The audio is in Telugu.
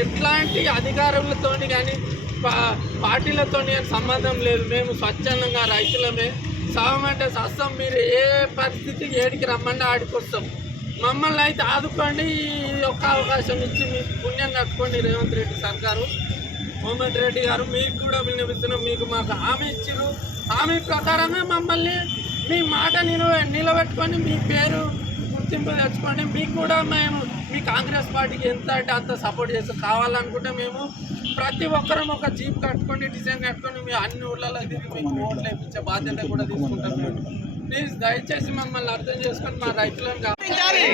ఎట్లాంటి అధికారులతోని కానీ పార్టీలతో సంబంధం లేదు. మేము స్వచ్ఛందంగా రైతులమే. సవమంటే సస్తం మీరు ఏ పరిస్థితికి ఏడికి రమ్మంటే ఆడికి వస్తాం. మమ్మల్ని అయితే ఆదుకోండి. ఈ ఒక్క అవకాశం ఇచ్చి మీకు పుణ్యం కట్టుకోండి రేవంత్ రెడ్డి సర్కారు. కోమటి రెడ్డి గారు మీకు కూడా విన్నవిస్తున్నాం. మీకు మాకు హామీ ఇచ్చారు హామీ ప్రకారమే మమ్మల్ని మీ మాట నిలవ నిలబెట్టుకొని మీ పేరు గుర్తింపు తెచ్చుకోండి. మీకు కూడా మేము మీ కాంగ్రెస్ పార్టీకి ఎంత అంటే అంత సపోర్ట్ చేస్తాం కావాలనుకుంటే మేము ప్రతి ఒక్కరం ఒక జీప్ కట్టుకొని డిజైన్ కట్టుకొని మీ అన్ని ఊళ్ళలో తిరిగి మీకు ఓట్లు వేయించే బాధ్యత కూడా తీసుకుంటాం. మేము ప్లీజ్ దయచేసి మమ్మల్ని అర్థం చేసుకొని మా రైతులను పాటించాలి.